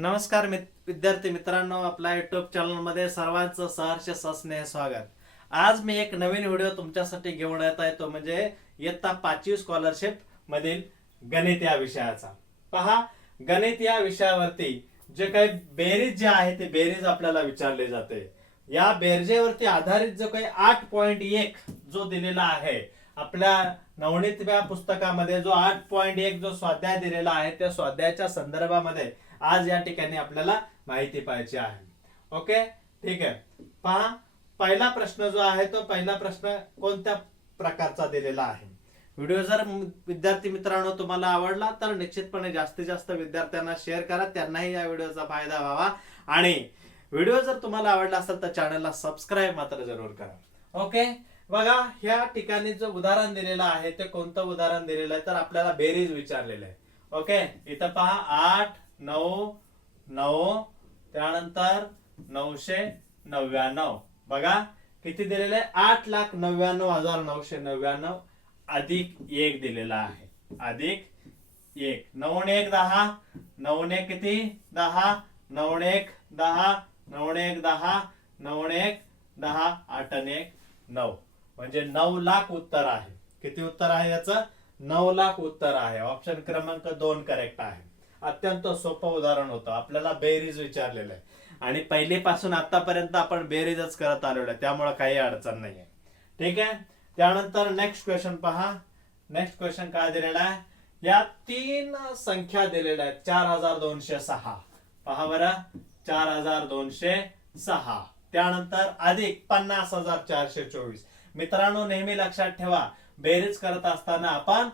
नमस्कार विद्यार्थी मित्रांनो, आपल्या युट्यूब चॅनल मध्ये सर्वांचं सहर्ष सस्नेह स्वागत। आज मी एक नवीन व्हिडिओ तुमच्यासाठी घेऊन येत आहे, तो म्हणजे इयत्ता 5वी स्कॉलरशिप मधील गणित या विषयाचा। पहा, गणित या विषयावरती जे काही बेरीज जे आहे ते बेरीज आपल्याला विचारले जाते। या बेरजेवरती आधारित जो काही 8.1 जो दिलेला आहे आपल्या नवनीत या पुस्तकामध्ये, जो 8.1 जो स्वाध्याय दिलेला आहे त्या स्वाध्यायाच्या संदर्भामध्ये आज या ठिकाणी आपल्याला माहिती पाहिजे आहे। ओके, ठीक आहे। पहा, पहिला प्रश्न जो आहे तो पहिला प्रश्न कोणत्या प्रकारचा दिलेला आहे। व्हिडिओ जर विद्यार्थी मित्रांनो तुम्हाला आवडला तर निश्चितपणे जास्तीत जास्त विद्यार्थ्यांना शेअर करा, त्यांनाही या व्हिडिओचा फायदा व्हावा। आणि व्हिडिओ जर तुम्हाला आवडला असेल तर चॅनलला सबस्क्राईब मात्र जरूर करा। ओके, बघा, ह्या ठिकाणी जो उदाहरण दिलेलं आहे ते कोणतं उदाहरण दिलेलं आहे तर आपल्याला बेरीज विचारलेलं आहे। ओके, इथं पहा 8, 9, 9, त्यानंतर 999। बघा किती दिलेलं आहे, 8,99,999 अधिक 1 दिलेला आहे, अधिक 1। 9 ने 1 10, 9 ने किती 10, 9 ने 1 10, 9 ने 1 10, 9 ने 1 10, 8 ने 1 9, म्हणजे 9 लाख उत्तर आहे। किती उत्तर आहे याचं? 9 लाख उत्तर आहे। ऑप्शन क्रमांक 2 करेक्ट आहे। अत्यंत सोपं उदाहरण होतं, आपल्याला बेरीज विचारलेलं आहे आणि पहिलीपासून आतापर्यंत आपण बेरीजच करत आलेलो आहे, त्यामुळे काही अडचण नाहीये। ठीक आहे, त्यानंतर नेक्स्ट क्वेश्चन पहा। नेक्स्ट क्वेश्चन काय दिलेला आहे, या 3 संख्या दिलेल्या आहेत 4206। पहा बरं, 4206, त्यानंतर अधिक 50,424। मित्रांनो, नेहमी लक्षात ठेवा, बेरीज करत असताना आपण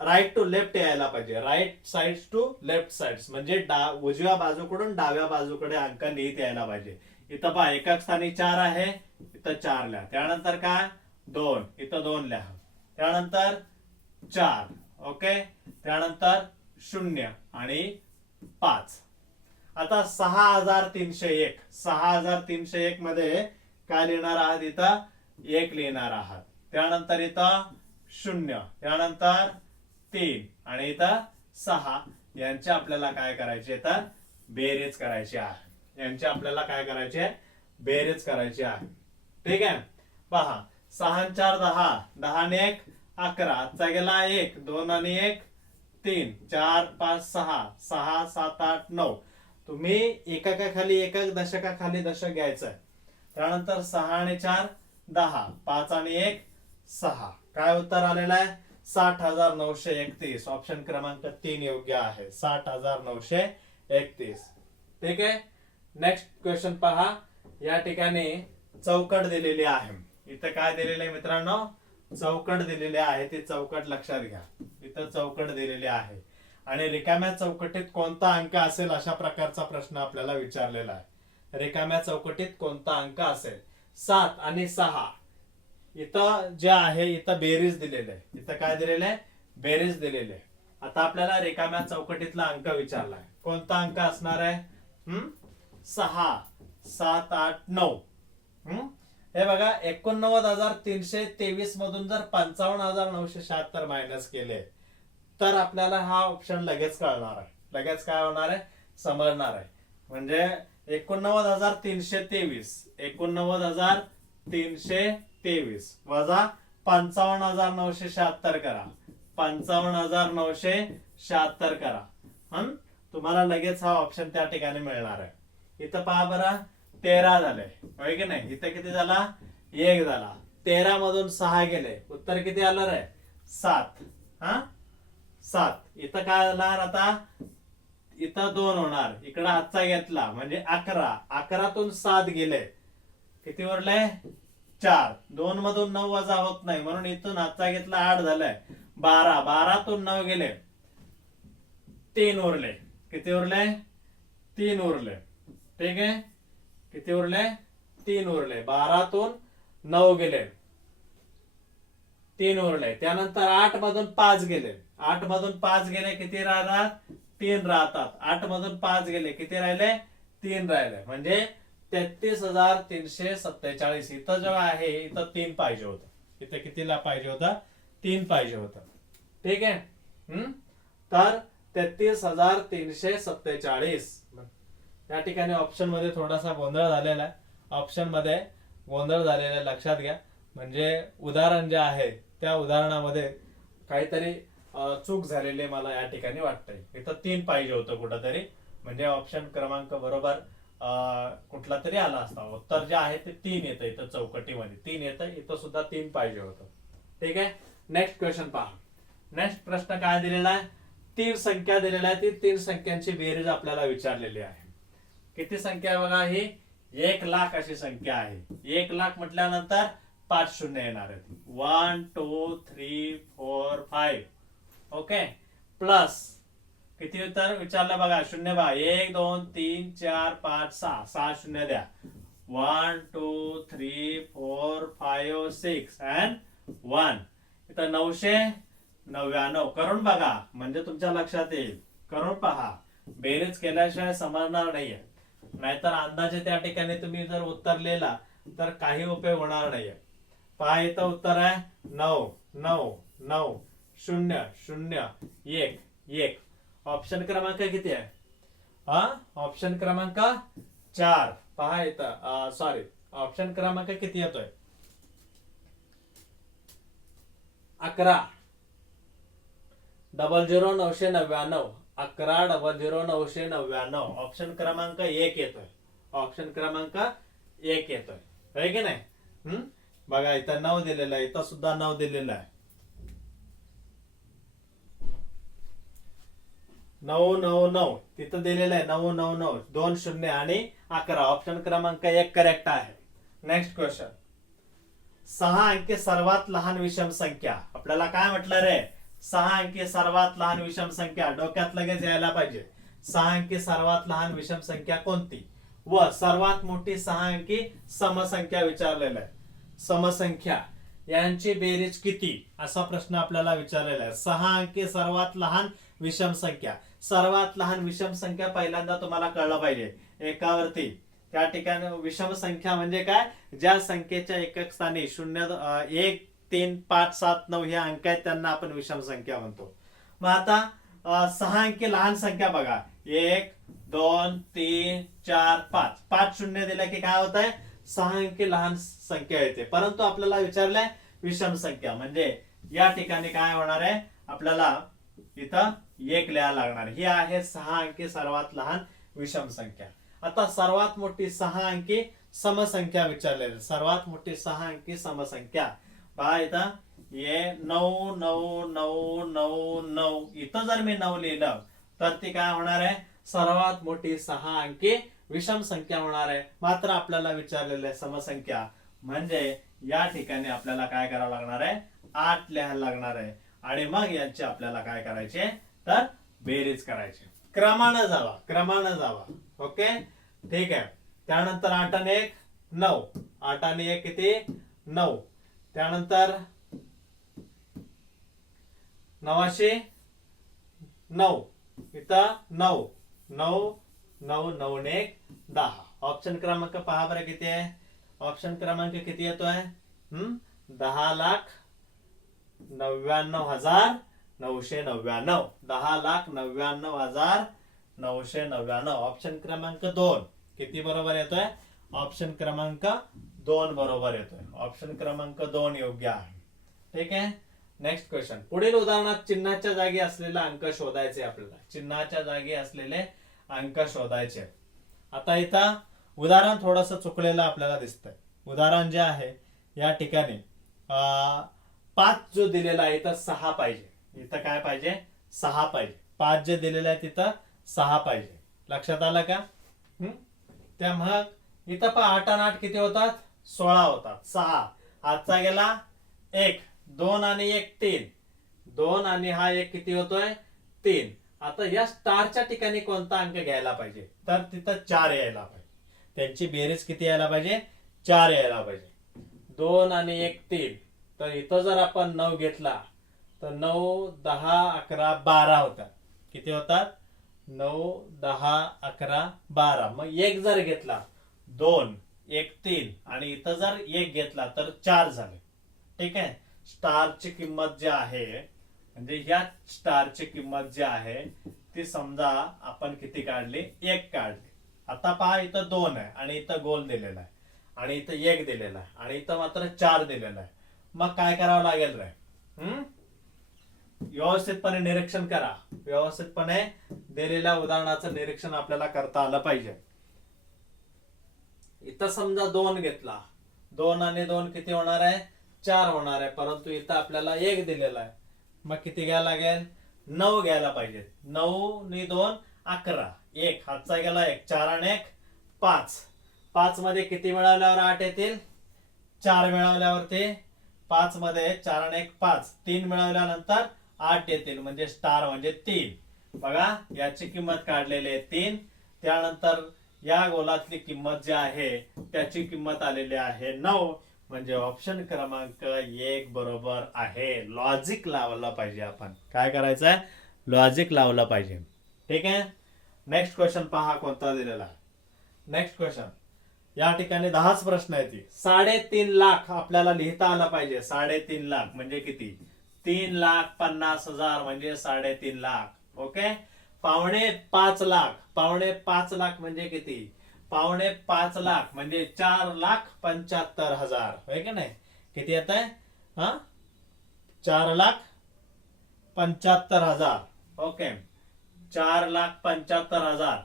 राईट टू लेफ्ट यायला पाहिजे, right sides to left sides, म्हणजे उजव्या बाजूकडून डाव्या बाजूकडे अंक लिहित यायला पाहिजे। इथं पहा, एकक स्थानी 4 आहे, इथं 4 लिहा। त्यानंतर काय 2, इथं 2 लिहा। त्यानंतर 4, ओके, त्यानंतर 0 आणि 5। आता 6301, 6301 मध्ये काय लिहिणार आहात, इथं 1 लिहिणार आहात। त्यानंतर इथं 0, त्यानंतर 3 आणि इथं 6। यांचे आपल्याला काय करायचे तर बेरीज करायची आहे। यांचे आपल्याला काय करायचे, बेरीज करायची आहे। ठीक आहे, पहा, 6 आणि 4 10, 10 आणि 1 11, आजचा गेला 1, 2 आणि 1 3, 4 5 6, 6 7 8 9। तुम्ही एककाखाली एकक, दशकाखाली दशक घ्यायचं। त्यानंतर 6 आणि 4 10, 5 आणि 1 6। काय उत्तर आलेलं आहे, 60,931। ऑप्शन क्रमांक 3 योग्य आहे, 60,931। ठीक आहे, नेक्स्ट क्वेश्चन पहा। या ठिकाणी चौकट दिलेली आहे। इथं काय दिलेलं आहे मित्रांनो, चौकट दिलेली आहे, ती चौकट लक्षात घ्या। इथं चौकट दिलेली आहे आणि रिकाम्या चौकटीत कोणता अंक असेल अशा प्रकारचा प्रश्न आपल्याला विचारलेला आहे। रिकाम्या चौकटीत कोणता अंक असेल, 7 आणि 6। इथं जे आहे इथं बेरीज दिलेले आहे, इथं काय दिलेलं आहे, बेरीज दिलेले आहे। आता आपल्याला रिकाम्या चौकटीतला अंक विचारलाय, कोणता अंक असणार आहे, 6 7 8 9। हे बघा, 89,323 मधून जर 55,976 मायनस केले तर आपल्याला हा ऑप्शन लगेच कळणार आहे, लगेच काय होणार आहे, समजणार आहे। म्हणजे 89,323, 89,323 वजा 55,976 करा, 55,976 करा। तुम्हाला लगेच हा ऑप्शन त्या ठिकाणी मिळणार आहे। इथं पहा बरं, 13 झाले, होय की नाही। इथं किती झाला, 1 झाला। 13 मधून 6 गेले, उत्तर किती आलं रे, 7। 7। इथं काय होणार, आता इथं 2 होणार, इकडं हातचा घेतला म्हणजे 11। 11तून 7 गेले, किती उरले, 4। 2 मधून 9 वजा होत नाही, म्हणून इथून हातचा घेतला 8 झालाय। 12, 12तून 9 गेले, 3 उरले। किती उरले, 3 उरले। ठीक आहे, किती उरले, 3 उरले। 12तून 9 गेले, 3 उरले। त्यानंतर 8 मधून 5 गेले, 8 मधून 5 गेले, किती राहतात, 3 राहतात। 8 मधून 5 गेले, किती राहिले, 3 राहिले, म्हणजे 33,347। इथं जो आहे इथं 3 पाहिजे होतं, इथं कितीला पाहिजे होतं, 3 पाहिजे होतं। ठीक आहे, तर 33,347. या ठिकाणी ऑप्शन मध्ये थोडासा गोंधळ झालेला आहे. ऑप्शन मध्ये गोंधळ झालेला आहे, लक्षात घ्या. म्हणजे उदाहरण जे आहे त्या उदाहरणामध्ये काहीतरी चूक झालेली मला या ठिकाणी वाटतंय. इथं 3 पाहिजे होतं कुठंतरी, म्हणजे ऑप्शन क्रमांक बरोबर कुठला तरी आला असता. उत्तर जे आहे ते 3 येतं. इथं चौकटीमध्ये 3 येतं, इथं सुद्धा 3 पाहिजे होतं. ठीक आहे. नेक्स्ट क्वेश्चन पहा. नेक्स्ट प्रश्न काय दिलेला आहे? 3 संख्या दिलेल्या आहे. ती 3 संख्यांची बेरीज आपल्याला विचारलेली आहे. किती संख्या आहे बघा, ही 1,00,000 अशी संख्या आहे. 1,00,000 म्हटल्यानंतर 5 शून्य येणार आहेत. 1 2 3 4 5. ओके. प्लस किती उत्तर विचारलं बघा, शून्य बघा, 1 2 3 4 5 6, 6 शून्य द्या. 1 2 3 4 5 6 अँड 1. इथं 999 करून बघा, म्हणजे तुमच्या लक्षात येईल. करून पहा, बेरीज केल्याशिवाय समजणार नाहीये. नाहीतर अंदाजे त्या ठिकाणी तुम्ही जर उत्तर लिहिला तर काही उपयोग होणार नाहीये. पहा, इथं उत्तर आहे 9 9 9 0 0 1 1. ऑप्शन क्रमांक किती आहे? ऑप्शन क्रमांक 4. पहा इथं सॉरी, ऑप्शन क्रमांक किती येतोय? 11 00 999. 11 00 999. ऑप्शन क्रमांक 1 येतोय. ऑप्शन क्रमांक 1 येतोय, आहे की नाही? बघा, इथं 9 दिलेलं आहे, इथं सुद्धा 9 दिलेलं आहे. 999 तिथं दिलेलं आहे. 999 2 शून्य आणि 11. ऑप्शन क्रमांक 1 करेक्ट आहे. Next question. 6 अंकी सर्वात लहान विषम संख्या. आपल्याला काय म्हटलं रे? 6 अंकी सर्वात लहान विषम संख्या. डोक्यात लगेच यायला पाहिजे. 6 अंकी सर्वात लहान विषम संख्या कोणती? व सर्वात मोठी 6 अंकी समसंख्या विचारलेला आहे. समसंख्या यांची बेरीज किती, असा प्रश्न आपल्याला विचारलेला आहे. 6 अंकी सर्वात लहान विषम संख्या. सर्वात लहान विषम संख्या पहिल्यांदा तुम्हाला कळलं पाहिजे. एकावरती त्या ठिकाणी विषम संख्या म्हणजे काय? ज्या संख्येच्या एकक स्थानी 0 1 3 5 7 9 हे अंक आहेत त्यांना आपण विषम संख्या म्हणतो. मग आता 6 अंकी लहान संख्या बघा, 1 2 3 4 5. 5 शून्य दिलं की काय होत आहे? 6 अंकी लहान संख्या येते. परंतु आपल्याला विचारलंय विषम संख्या, म्हणजे या ठिकाणी काय होणार आहे? आपल्याला इथं 1 लिहायला लागणार. ही आहे 6 अंकी सर्वात लहान विषम संख्या. आता सर्वात मोठी 6 अंकी समसंख्या विचारलेली. सर्वात मोठी 6 अंकी समसंख्या पहा, इथं ये 9 9 9 9 9. इथं जर मी 9 लिहिलं तर ती काय होणार आहे? सर्वात मोठी 6 अंकी विषम संख्या होणार आहे. मात्र आपल्याला विचारलेल्या समसंख्या म्हणजे या ठिकाणी आपल्याला काय करावं लागणार आहे? 8 लिहायला लागणार आहे. आणि मग यांची आपल्याला काय करायचे? तर बेरीज करायची. क्रमानं जावा, क्रमानं जावा. ओके, ठीक आहे. त्यानंतर 8 आणि 1 9. 8 आणि 1 किती? 9. त्यानंतर 9 9. इथं 9 9 9 9 ने 10. ऑप्शन क्रमांक पहा बरं किती आहे? ऑप्शन क्रमांक किती येतोय? 10,99,999. 10,99,999. ऑप्शन क्रमांक 2 किती बरोबर येतोय? ऑप्शन क्रमांक 2 बरोबर येतोय. ऑप्शन क्रमांक 2 योग्य आहे. ठीक आहे. Next question. पुढील उदाहरणात चिन्हाच्या जागी असलेला अंक शोधायचे आपल्याला. चिन्हाच्या जागी असलेले अंक शोधायचे. आता इथं उदाहरण थोडस चुकलेलं आपल्याला दिसतंय. उदाहरण जे आहे या ठिकाणी 5 जो दिलेला आहे इथं 6 पाहिजे. इथं काय पाहिजे? 6 पाहिजे. 5 जे दिलेलं आहे तिथं 6 पाहिजे. लक्षात आलं का? त्या मग इथं 8 आणि 8 किती होतात? 16 होतात. 6 आजचा गेला 1 2 आणि 1 3. 2 आणि हा 1 किती होतोय? 3. आता या स्टारच्या ठिकाणी कोणता अंक घ्यायला पाहिजे? तर तिथं 4 यायला पाहिजे. त्यांची बेरीज किती यायला पाहिजे? 4 यायला पाहिजे. 2 आणि 1 3. तर इथं जर आपण 9 घेतला तर 9 10 11 12 होतात. किती होतात? 9 10 11 12. मग 1 जर घेतला 2 1 3 आणि इथं जर 1 घेतला तर 4 झाले. ठीक आहे. स्टारची किंमत जी आहे म्हणजे ह्या स्टारची किंमत जी आहे ती समजा आपण किती काढली, 1 काढली. आता पहा इथं 2 आहे आणि इथं गोल दिलेला आहे आणि इथं 1 दिलेला आहे आणि इथं मात्र 4 दिलेला आहे. मग काय करावं लागेल रे? व्यवस्थितपणे निरीक्षण करा. व्यवस्थितपणे दिलेल्या उदाहरणाचं निरीक्षण आपल्याला करता आलं पाहिजे. इथं समजा 2 घेतला, 2 आणि 2 किती होणार आहे? 4 होणार आहे. परंतु इथं आपल्याला 1 दिलेला आहे. मग किती घ्यायला लागेल? 9 घ्यायला पाहिजे. 9 आणि 2 11. 1 हातचा गेला 1, 4 आणि 1 5. 5 मध्ये किती मिळवल्यावर 8 येतील? 4 मिळवल्यावर ते 5 मध्ये 4 आणि 1 5. 3 मिळवल्यानंतर 8 येतील, म्हणजे स्टार म्हणजे 3. बघा याची किंमत काढलेली आहे 3. त्यानंतर या गोलातली किंमत जी आहे त्याची किंमत आलेली आहे 9. म्हणजे ऑप्शन क्रमांक 1 बरोबर आहे. लॉजिक लावलं पाहिजे. आपण काय करायचं आहे? लॉजिक लावलं पाहिजे. ठीक आहे. नेक्स्ट क्वेश्चन पहा कोणता दिलेला आहे. नेक्स्ट क्वेश्चन या ठिकाणी 10च प्रश्न आहे. 3.5 लाख आपल्याला लिहिता आला पाहिजे. 3.5 लाख म्हणजे किती? 3,50,000 म्हणजे 3.5 लाख. ओके. 4.5 लाख. 4.5 लाख म्हणजे किती? 4.5 लाख म्हणजे 4,75,000. होय की नाही? किती येत आहे? 4,75,000. ओके. 4,75,000.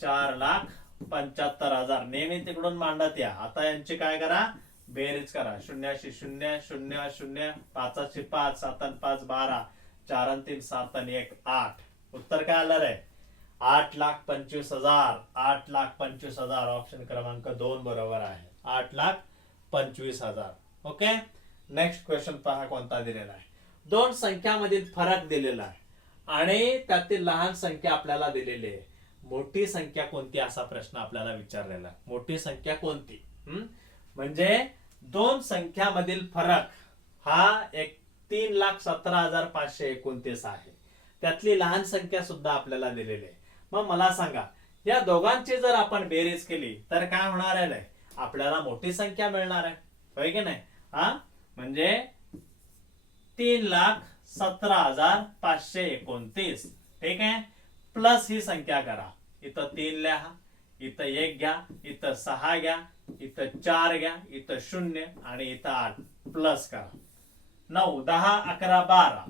4,75,000 नेहमी तिकडून मांडत या. आता यांची काय करा? बेरीज करा. 0 0 0 0 5 5 7 5 12 4 3 7 1 8. उत्तर काय आलं रे? 8,25,000. 8,25,000. ऑप्शन क्रमांक 2 बरोबर आहे. 8,25,000. ओके. नेक्स्ट क्वेश्चन पहा कोणता दिलेला आहे. 2 संख्यामधील फरक दिलेला आहे आणि त्यातील लहान संख्या आपल्याला दिलेली आहे. मोठी संख्या कोणती असा प्रश्न आपल्याला विचारलेला आहे. मोठी संख्या कोणती? म्हणजे 2 संख्यामधील फरक हा 3,17,529 आहे. त्यातली लहान संख्या सुद्धा आपल्याला दिलेली आहे. मग मला सांगा, या दोघांची जर आपण बेरीज केली तर काय होणार आहे? आपल्याला मोठी संख्या मिळणार आहे. होय की नाही? म्हणजे 3,17,529. ठीक आहे. प्लस ही संख्या करा. इथं 3 लिहा, इथं 1 घ्या, इथं 6 घ्या, इथं 4 घ्या, इथं 0 आणि इथं 8. प्लस करा. 9 10 11 12.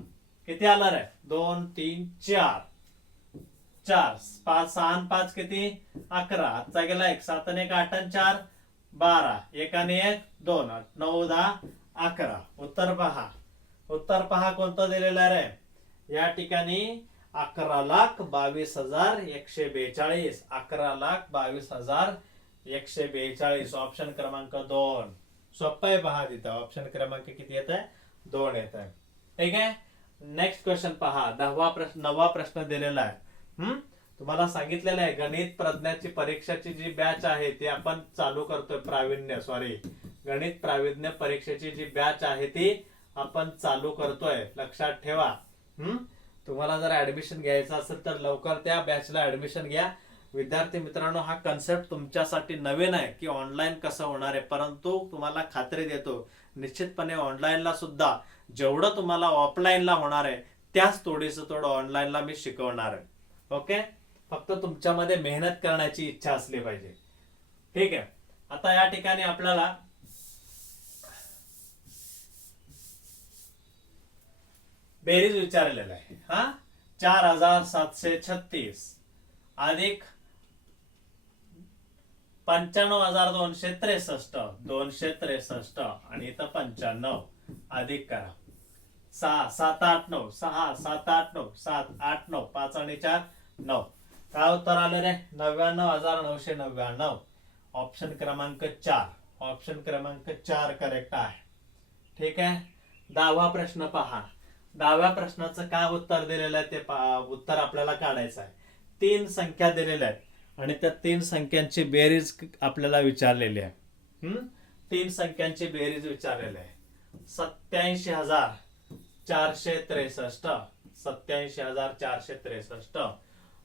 किती आलं रे? 2 3 4. 4 5 6 आणि 5 किती? 11. आजचा गेला 1 7 आणि 1 8 आणि 4 12. 1 आणि 1 2 9 10 11. उत्तर पहा. उत्तर पहा कोणतं दिलेलं आहे रे? या ठिकाणी 11,22,142. 11,22,142. ऑप्शन क्रमांक 2. सोपं आहे पहा. तिथं ऑप्शन क्रमांक किती येत आहे? 2 येत आहे. ठीक आहे. नेक्स्ट क्वेश्चन पहा. 9वा प्रश्न दिलेला आहे. तुम्हाला सांगितलेलं आहे गणित प्रज्ञाची परीक्षाची जी बॅच आहे ती आपण चालू करतोय. गणित प्रावीण्य परीक्षेची जी बॅच आहे ती आपण चालू करतोय. लक्षात ठेवा. तुम्हाला जर ऍडमिशन घ्यायचं असेल तर लवकर त्या बॅचला ऍडमिशन घ्या. विद्यार्थी मित्रांनो, हा कन्सेप्ट तुमच्यासाठी नवीन आहे की ऑनलाईन कसं होणार आहे, परंतु तुम्हाला खात्री देतो निश्चितपणे ऑनलाईनला सुद्धा जेवढं तुम्हाला ऑफलाईनला होणार आहे त्याच थोडं ऑनलाईनला मी शिकवणार आहे. ओके. फक्त तुमच्यामध्ये मेहनत करण्याची इच्छा असली पाहिजे. ठीक आहे. आता या ठिकाणी आपल्याला बेरीज विचारलेला आहे. 4,736 अधिक 95,263 263 आणि इथं 95 अधिक करा. 6 7 8 9 6 7 8 9 7 8 9 5 आणि 4 9. काय उत्तर आलं रे? 99,999. ऑप्शन क्रमांक 4. ऑप्शन क्रमांक 4 करेक्ट आहे. ठीक आहे. 10वा प्रश्न पहा. 10व्या प्रश्नाचं काय उत्तर दिलेलं आहे ते उत्तर आपल्याला काढायचं आहे. 3 संख्या दिलेल्या आहेत आणि त्या 3 संख्यांची बेरीज आपल्याला विचारलेली आहे. 3 संख्यांची बेरीज विचारलेली आहे. 87,463 87,463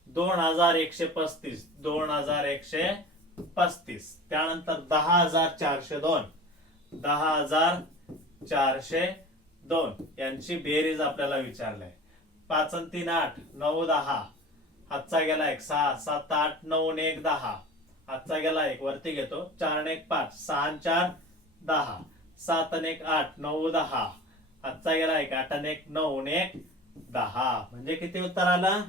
2,135 2,135. त्यानंतर 10,402 10,402 यांची बेरीज आपल्याला विचारलंय. 5 आणि 3 8 9 10 हातचा गेला 1 6 7 8 9 आणि 1 10 हातचा गेला 1 वरती घेतो 4 आणि 1 5 6 आणि 4 10 7 आणि 1 8 9 10 हातचा गेला 1 8 आणि 1 9 आणि 1 10 म्हणजे किती उत्तर आलं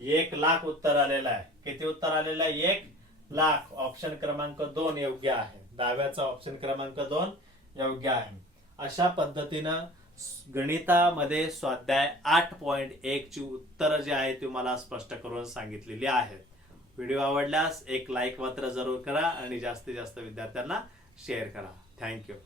1 लाख उत्तर आलेलं आहे. किती उत्तर आलेलं आहे 1 लाख. ऑप्शन क्रमांक 2 योग्य आहे. डाव्याचा ऑप्शन क्रमांक 2 योग्य आहे. अशा पद्धतीनं गणितामध्ये स्वाध्याय 8.1 ची उत्तर जे आहे ती मला स्पष्ट करून सांगितलेली आहेत. व्हिडिओ आवडल्यास एक लाईक मात्र जरूर करा आणि जास्तीत जास्त विद्यार्थ्यांना शेअर करा. थँक्यू.